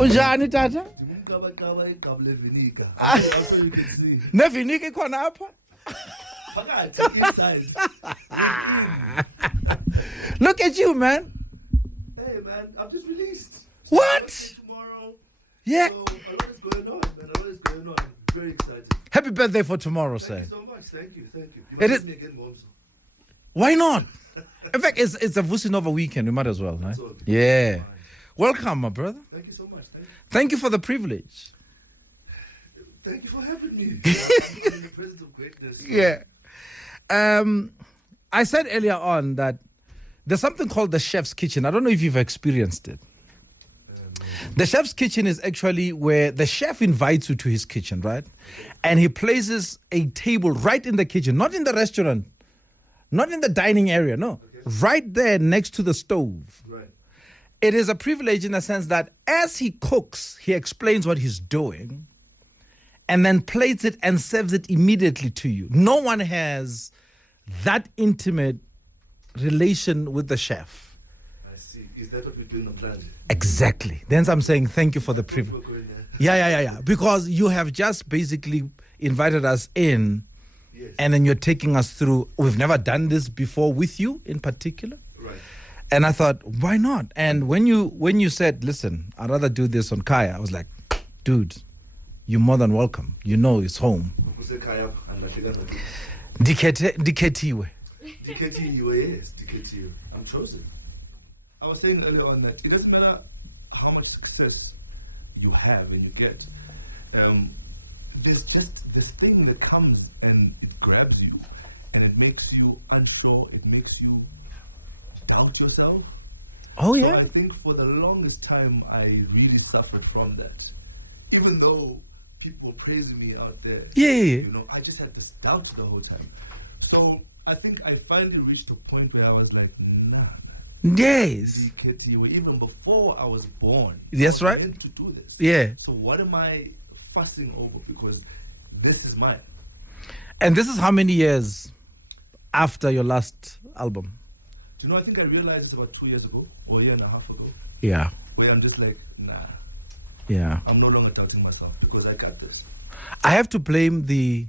Unjani tata? Nevinika ikhona apha? Look at you, man. Hey, man, I've just released. What? Tomorrow. Yeah. So, a lot is going on, man. A lot is going on. I'm very excited. Happy birthday for tomorrow, sir. Thank you so much. Thank you. Thank you. It is- Me again, Mom, so. Why not? In fact, it's a Vusi Nova weekend. We might as well, right? So, Yeah. fine. Welcome, my brother. Thank you so much. Thank you. Thank you for the privilege. Thank you for having me. I'm in the presence of greatness. Yeah. I said earlier on that there's something called the chef's kitchen. I don't know if you've experienced it. The chef's kitchen is actually where the chef invites you to his kitchen, right? And he places a table right in the kitchen, not in the restaurant, not in the dining area, no. Right there next to the stove. Right. It is a privilege in the sense that as he cooks, he explains what he's doing and then plates it and serves it immediately to you. No one has that intimate relation with the chef. I see. Is that what we're doing on Friday? Exactly. Then I'm saying thank you for the privilege. Yeah. Because you have just basically invited us in, Yes. and then you're taking us through. We've never done this before with you in particular. Right. And I thought, why not? And when you said, listen, I'd rather do this on Kaya, I was like, dude, you're more than welcome. You know it's home. Diketiwe. Yes, I'm chosen. I was saying earlier on that it doesn't matter how much success you have and you get. There's just this thing that comes and it grabs you and it makes you unsure, it makes you doubt yourself. Oh, So yeah? I think for the longest time I really suffered from that. Even though people were praising me out there. Yeah. You know, I just had this doubt the whole time. So I think I finally reached a point where I was like, nah. Yes. Even before I was born. That's I was right. meant to do this. Yeah. So what am I fussing over? Because this is mine. And this is how many years after your last album? Do you know, I think I realized this about 2 years ago or a year and a half ago. Yeah. Where I'm just like, nah, Yeah. I'm no longer doubting myself because I got this. I have to blame the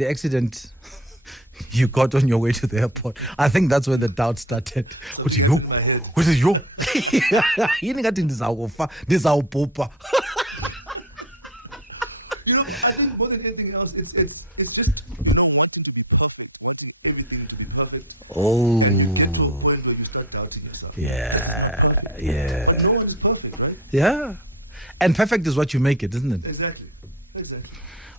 accident you got on your way to the airport. I think that's where the doubt started. What are you? What is you? Yini ngathi ndizawufa, ndizawubhubha. You know, I think more than anything else, it's just, you know, wanting to be perfect, wanting everything to be perfect. Oh. And you get to a point where you start doubting yourself. Yeah. But Yeah. no one is perfect, right? Yeah. And perfect is what you make it, isn't it? Exactly.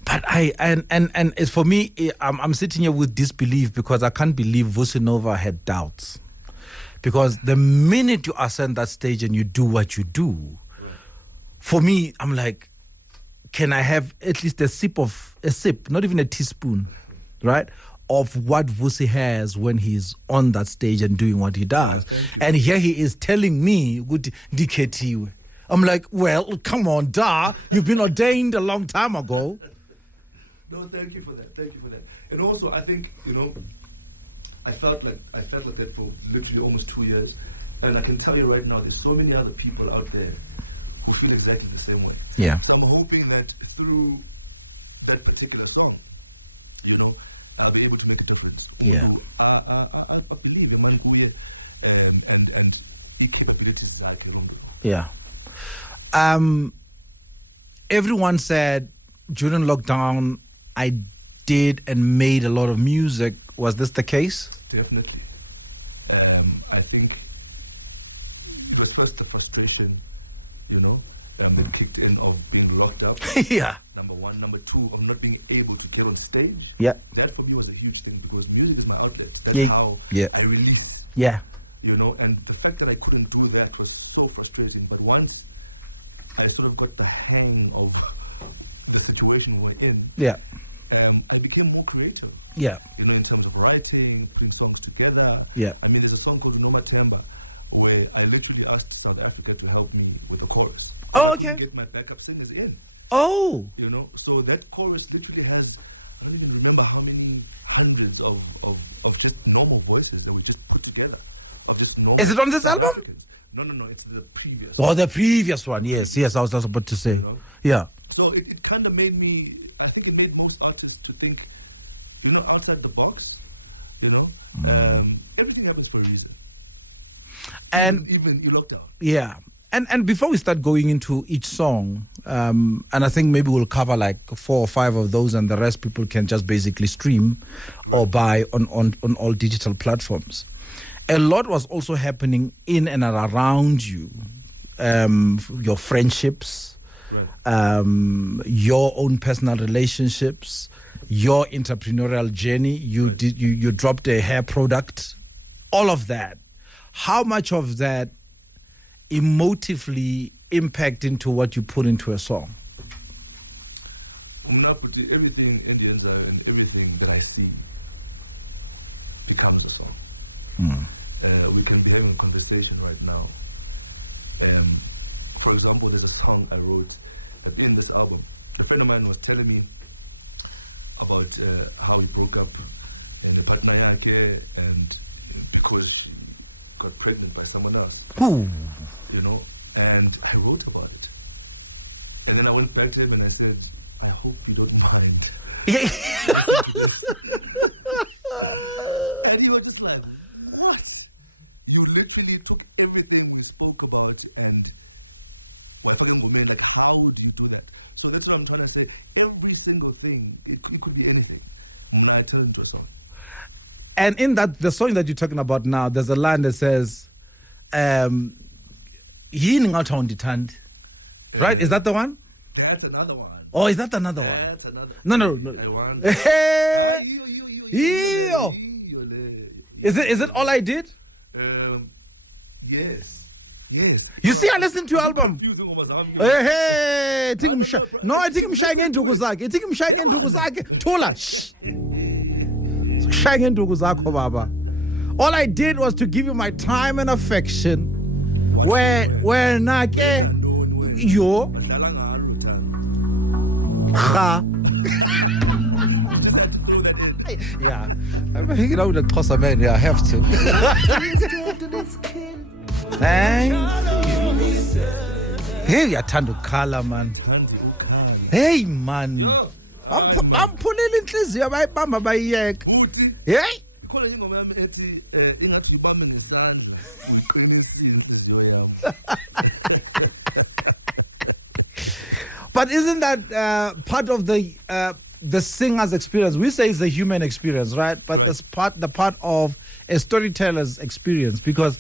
But and it's for me, I'm sitting here with disbelief because I can't believe Vusi Nova had doubts. Because the minute you are on that stage and you do what you do, for me, I'm like, can I have at least a sip, not even a teaspoon, right, of what Vusi has when he's on that stage and doing what he does? And here he is telling me, "Good diketiwe." I'm like, well, come on, you've been ordained a long time ago. No, thank you for that. Thank you for that. And also, I think, you know, I felt like that for literally almost 2 years. And I can tell you right now, there's so many other people out there who feel exactly the same way. Yeah. So I'm hoping that through that particular song, you know, I'll be able to make a difference. Yeah. I believe in my way and the capabilities I can do. Yeah. Everyone said during lockdown, I did and made a lot of music. Was this the case? Definitely. I think it was first the frustration, you know, that kicked in of being locked up. Yeah. Number one. Number two, of not being able to get on stage. Yeah. That for me was a huge thing because music is my outlet. That's Yeah. how Yeah. I released. Yeah. You know, and the fact that I couldn't do that was so frustrating. But once I sort of got the hang of the situation we were in, Yeah. I became more creative. Yeah. You know, in terms of writing, putting songs together. Yeah. I mean, there's a song called Mojapelo where I literally asked South Africa to help me with the chorus. Oh, To okay. get my backup singers in. Oh. You know, so that chorus literally has, I don't even remember how many hundreds of just normal voices that we just put together. Of just normal Is it on this album? Africans. No, it's the previous. Oh, the previous one. Yes, I was just about to say. You know? Yeah. So it kind of made me, I think it made most artists to think, outside the box, everything happens for a reason. And even you locked out. Yeah. And before we start going into each song, and I think maybe we'll cover like 4 or 5 of those, and the rest people can just basically stream or buy on all digital platforms. A lot was also happening in and around you, your friendships, your own personal relationships, your entrepreneurial journey. You dropped a hair product, all of that. How much of that emotively impact into what you put into a song? Everything Indians and everything that I see becomes a song. And we can be having a conversation right now. And for example, there's a song I wrote in this album. A friend of mine was telling me about how he broke up in the partner yake, and because she got pregnant by someone else. Ooh. And I wrote about it. And then I went back to him and I said, I hope you don't mind. And he was just like, what? You literally took everything we spoke about and like, how do you do that? So that's what I'm trying to say. Every single thing, it could be anything. And I turn into a song. And in the song that you're talking about now, there's a line that says, right? Is that the one? That's another one. Oh, is that another one? That's another No. Hey! Yo! Is it All I Did? Yes. You see, I listened to your album. Hey, no, I think I'm shying into Guzaki. Tola. Shh. Shying into Guzako, Baba. All I did was to give you my time and affection. Where Nake, yo, ha. Yeah, I'm hanging out with the Tossa man. Yeah, I have to. Thank you. Hey, yathanda ukhala man. Hey man. Bamphulela inhliziyo bayibamba bayiyeka. Hey. Khona ingoma yami ethi ingathi ubambe nesandla uqinisa inhliziyo yami. But isn't that part of the singer's experience? We say it's a human experience, right? But that's the part of a storyteller's experience, because,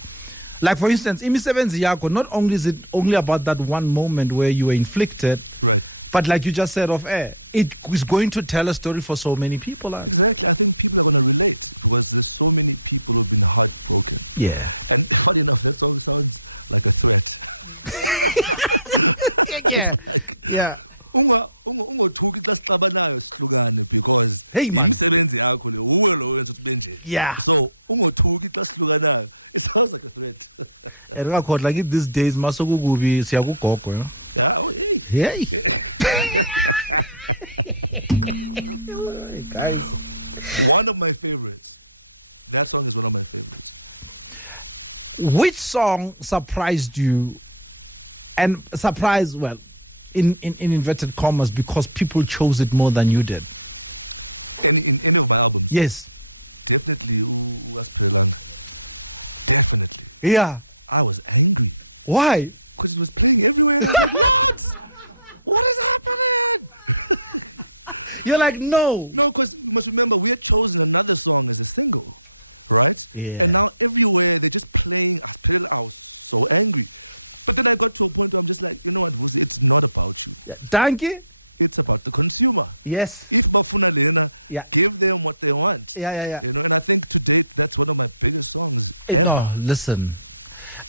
like for instance, imisebenzi yakho, not only is it only about that one moment where you were inflicted, right, but like you just said off air, it is going to tell a story for so many people. Exactly, I think people are going to relate because there's so many people who've been heartbroken. Yeah. And funny enough, that song sounds like a threat. Yeah. Because hey man. Yeah. So it sounds like a threat. And like these days, masokugubi siyakugogo. Hey. Hey guys. One of my favorites. That song is one of my favorites. Which song surprised you? And surprised, well, in inverted commas, because people chose it more than you did. In any of my albums? Yes. Definitely who was Cherryl. Definitely. Yeah. I was angry. Why? Because it was playing everywhere. What is happening? You're like, no. No, because you must remember, we had chosen another song as a single, right? Yeah. And now everywhere they're just playing, I was so angry. But then I got to a point where I'm just like, you know what, Vusi, it's not about you. Yeah. Thank you. It's about the consumer. Yes. If Bafuna Lena, yeah, give them what they want. Yeah. You know, and I think to date, that's one of my biggest songs. No, listen.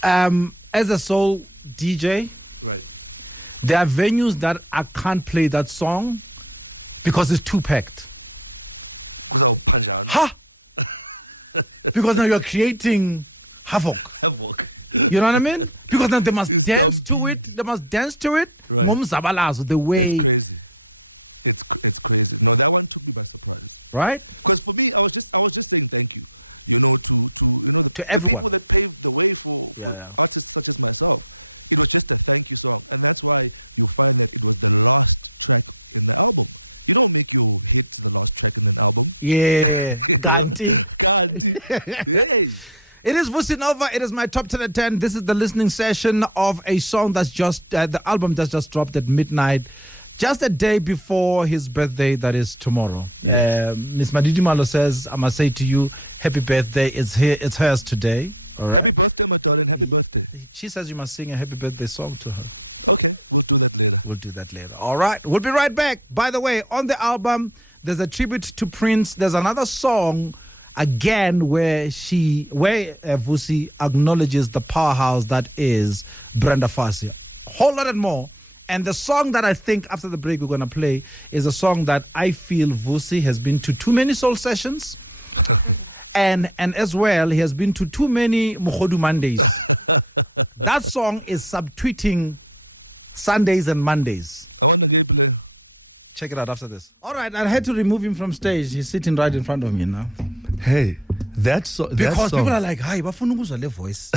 As a soul DJ, right, there are venues that I can't play that song because it's too packed. Ha! Because now you're creating havoc. You know what I mean? Because now they must dance to it. Right. The way. It's crazy. No, that one took me by surprise. Right? Because for me, I was just saying thank you. To everyone. People that paved the way for artists such as myself. It was just a thank you song, and that's why you'll find that it was the last track in the album. You don't make your hits the last track in an album. Yeah, Ganti. Hey. It is Vusi Nova. It is my top 10 at 10. This is the listening session of a song that's just, the album that's just dropped at midnight, just a day before his birthday, that is tomorrow. Miss Madidi Malo says, I must say to you, happy birthday. It's hers today. All right. Happy birthday, my darling. Happy birthday. She says you must sing a happy birthday song to her. Okay, we'll do that later. We'll do that later. All right. We'll be right back. By the way, on the album, there's a tribute to Prince. There's another song again where Vusi acknowledges the powerhouse that is Brenda Fassie. Whole lot and more. And the song that I think after the break we're going to play is a song that I feel Vusi has been to too many soul sessions. And as well, he has been to too many Mukhodu Mondays. That song is subtweeting Sundays and Mondays. I want to play. Check it out after this. All right, I had to remove him from stage. He's sitting right in front of me now. Hey, Because people are like, hi, bafuna ukuzwa le voice.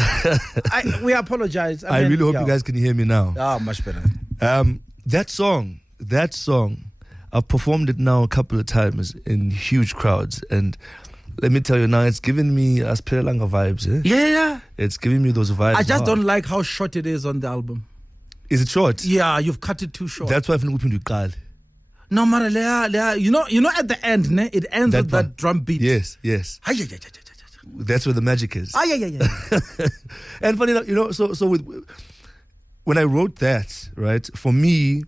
We apologize. I really hope you guys can hear me now. Much better. That song, I've performed it now a couple of times in huge crowds, and let me tell you now, it's giving me Aspirelanga vibes. Eh? Yeah. It's giving me those vibes. I just don't like how short it is on the album. Is it short? Yeah, you've cut it too short. That's why I feel like no, Mara, you know, at the end, ne, it ends with that drum beat. Yes. That's where the magic is. Yeah. And funny enough, so when I wrote that, right, for me,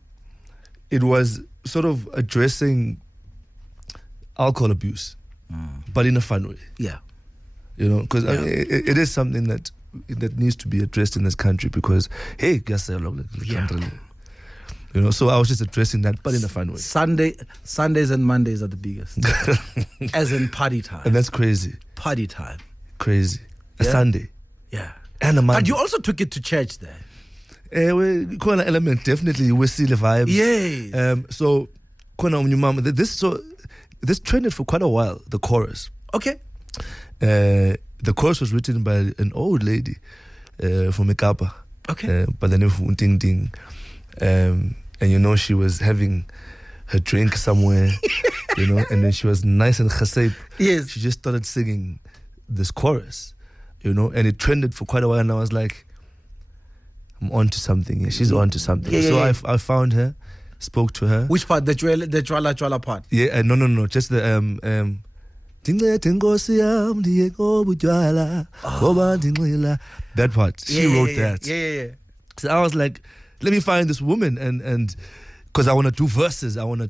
it was sort of addressing alcohol abuse, but in a fun way. Yeah. Because it is something that needs to be addressed in this country because, hey, so I was just addressing that, but in a fun way. Sundays and Mondays are the biggest. As in party time. And that's crazy. Party time. Crazy. A Sunday. Yeah. And a Monday. But you also took it to church there. We call an element, definitely. We see the vibes. Yes. So, this trended for quite a while, the chorus. Okay. The chorus was written by an old lady from Ekapa. Okay. By the name of Unting Ding. And she was having her drink somewhere, and then she was nice and chasep. Yes. She just started singing this chorus, and it trended for quite a while, and I was like, I'm onto something. Yeah, she's onto something. Yeah. I found her, spoke to her. Which part? The Jwala part? Yeah, no, just the that part. She wrote that. Yeah. So I was like, let me find this woman and because I want to do verses. I want to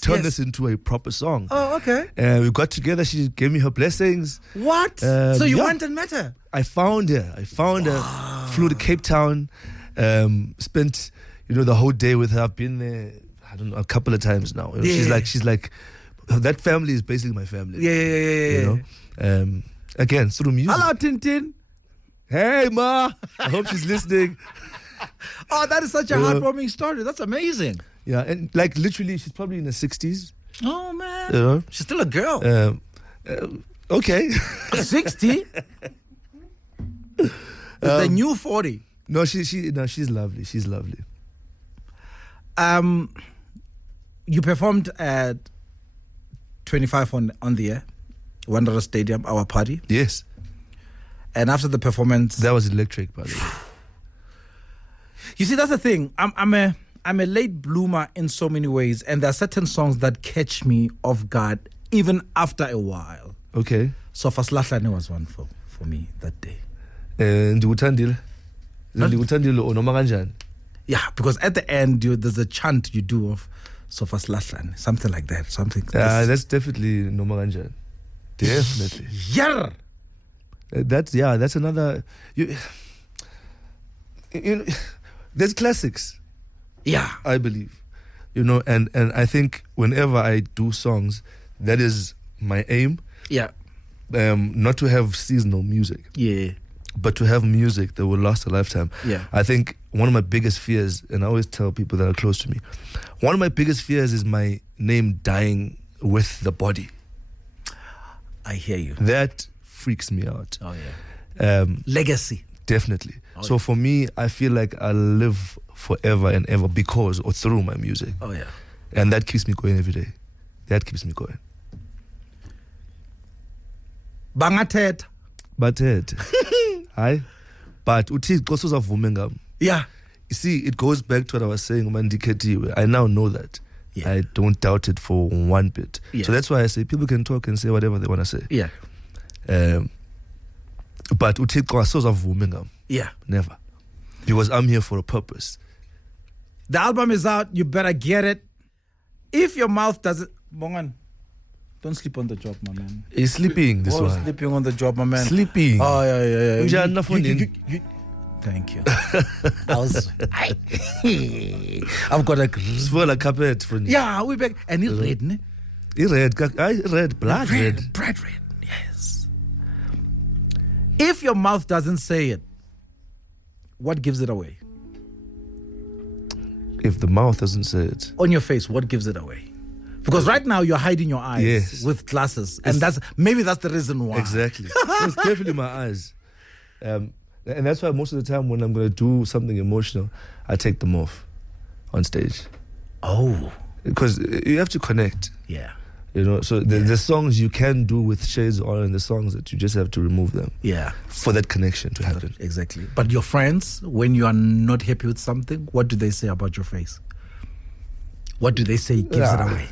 turn this into a proper song. Oh, okay. We got together. She gave me her blessings. What? So you went and met her? I found her. Flew to Cape Town. Spent the whole day with her. I've been there, I don't know, a couple of times now. She's like that family is basically my family. Yeah. Again, through music. Hello, Tintin. Hey, Ma. I hope she's listening. Oh, that is such a heartwarming story. That's amazing. Yeah, and like literally, she's probably in her 60s. Oh, man. She's still a girl. Okay. 60? It's the new 40. No, she's lovely. She's lovely. You performed at 25 on the air, Wanderers Stadium, our party. Yes. And after the performance, that was electric, by the way. You see, that's the thing. I'm a late bloomer in so many ways, and there are certain songs that catch me off guard even after a while. Okay. So Faslahlane was one for me that day. Ndikuthandile or noma kanjani? Yeah, because at the end there's a chant you do of Sofa Slahlane, something like that. That's definitely noma kanjani. Definitely. Yeah. That's another. There's classics. Yeah, I believe. And I think whenever I do songs, that is my aim. Yeah. Not to have seasonal music. Yeah. But to have music that will last a lifetime. Yeah. I think one of my biggest fears, and I always tell people that are close to me, one of my biggest fears is my name dying with the body. I hear you. That freaks me out. Oh yeah. Legacy. Definitely. Oh, so yeah. for me, I feel like I live forever and ever because or through my music. Oh yeah. And that keeps me going every day. That keeps me going. Bangathetha. But it, hi, but uthi qosuzavuma ngam. Yeah. You see, it goes back to what I was saying, mandiketiwe. I now know that. Yeah. I don't doubt it for one bit. Yeah. So that's why I say people can talk and say whatever they want to say. Yeah. But uthixo asozavuma ngam. Yeah. Never. Because I'm here for a purpose. The album is out. You better get it. If your mouth doesn't, Bongan, don't sleep on the job, my man. He's sleeping this one. Sleeping on the job, my man. Sleeping. Oh yeah. Unjani Thank you. I've got a. It's for a carpet for you. Yeah, we back and it's red, ne? Red, blood red. Bright red. Yes. If your mouth doesn't say it, what gives it away? If the mouth doesn't say it. On your face, what gives it away? Because right now you're hiding your eyes with glasses, and that's the reason why. Exactly. It's definitely my eyes. And that's why most of the time when I'm going to do something emotional, I take them off on stage. Oh. Because you have to connect. Yeah. You know, so the songs you can do with shades on and the songs that you just have to remove them. Yeah. For that connection to happen. Exactly. But your friends, when you are not happy with something, what do they say about your face? What do they say gives it away?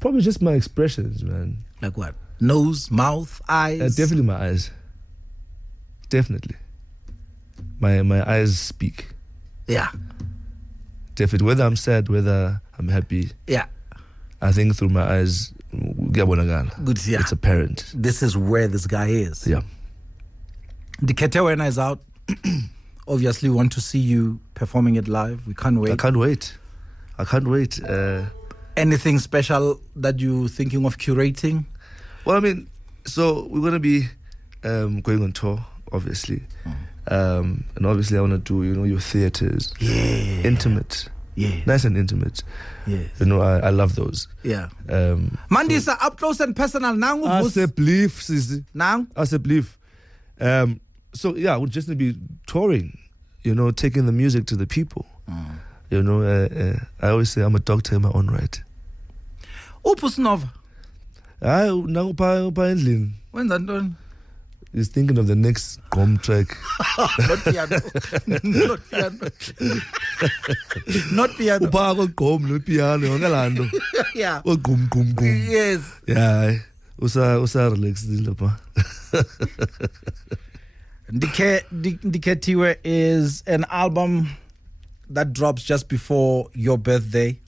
Probably just my expressions, man. Like what? Nose, mouth, eyes? Definitely my eyes. Definitely. My eyes speak. Yeah. Definitely. Whether I'm sad, whether I'm happy. Yeah. I think through my eyes, Good, yeah. It's apparent. This is where this guy is. Yeah. The Ketewena is out. Obviously, we want to see you performing it live. We can't wait. I can't wait. Anything special that you're thinking of curating? Well, I mean, so we're going to be going on tour, obviously. And obviously I want to do, your theaters. Yeah. Intimate. Yeah. Nice and intimate. Yes. I love those. Yeah. Mandisa, up close and personal. As a belief, Sisi. Now? As a belief. So, yeah, we're just going to be touring, taking the music to the people. I always say I'm a doctor in my own right. Vusi Nova. When's that done? He's thinking of the next gom track. Not piano. Not piano. Not piano. Upa gom, no piano, ngalando. Yeah. Oh, gum. Yes. Yeah. Usa relax dilapa. Ndiketiwe is an album that drops just before your birthday.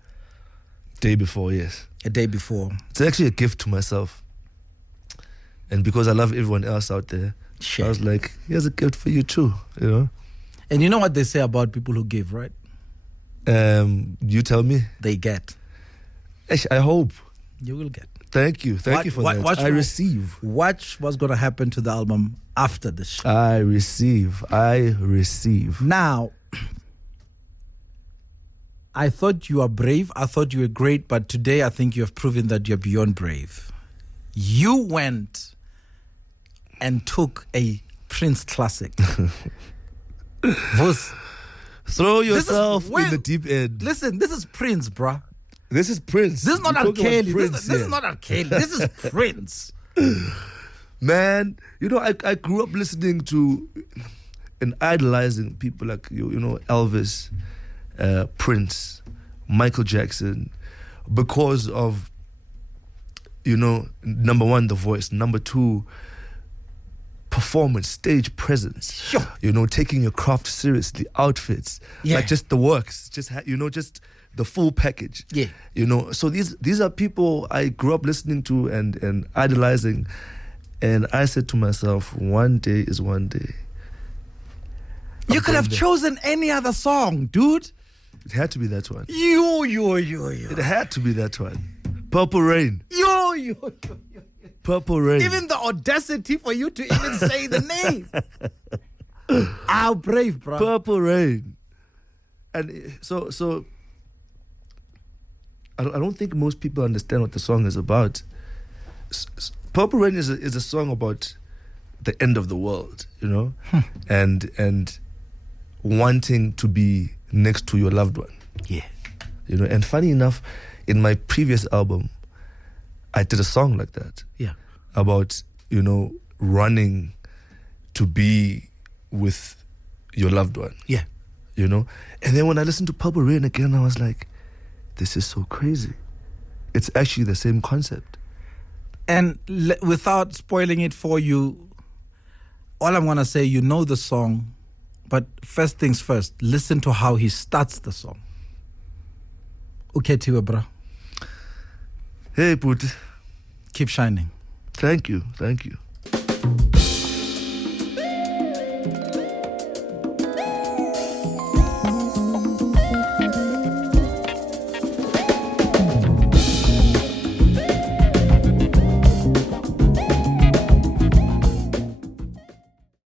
Day before, yes. A day before. It's actually a gift to myself. And because I love everyone else out there, I was like, here's a gift for you too, And you know what they say about people who give, right? You tell me. They get. I hope. You will get. Thank you for that. I receive. Watch what's going to happen to the album after the show. I receive. Now, I thought you were brave. I thought you were great. But today I think you have proven that you're beyond brave. You went and took a Prince classic. Vusi, throw yourself in the deep end. Listen, this is Prince, bruh. This is Prince. This is not R. Kelly. This is not R. Kelly. This is Prince. Man, I grew up listening to and idolizing people like Elvis, Prince, Michael Jackson, because of number one, the voice. Number two, performance, stage presence. Sure. Taking your craft seriously, outfits, like just the works, just just the full package. Yeah. So these are people I grew up listening to and idolizing, and I said to myself, one day is one day. You could have chosen any other song, dude. It had to be that one. Yo. It had to be that one. Purple Rain. Yo. Purple Rain. Even the audacity for you to even say the name. How brave, bro. Purple Rain. And so I don't think most people understand what the song is about. Purple Rain is a song about the end of the world, you know, and wanting to be next to your loved one. Yeah. You know, and funny enough, in my previous album, I did a song like that. Yeah. About, you know, running to be with your loved one. Yeah. You know? And then when I listened to Purple Rain again, I was like, this is so crazy. It's actually the same concept. And without spoiling it for you, all I'm going to say, you know the song, but first things first, listen to how he starts the song. Okay, Tiwa, bro. Hey, Put. Keep shining. Thank you. Thank you.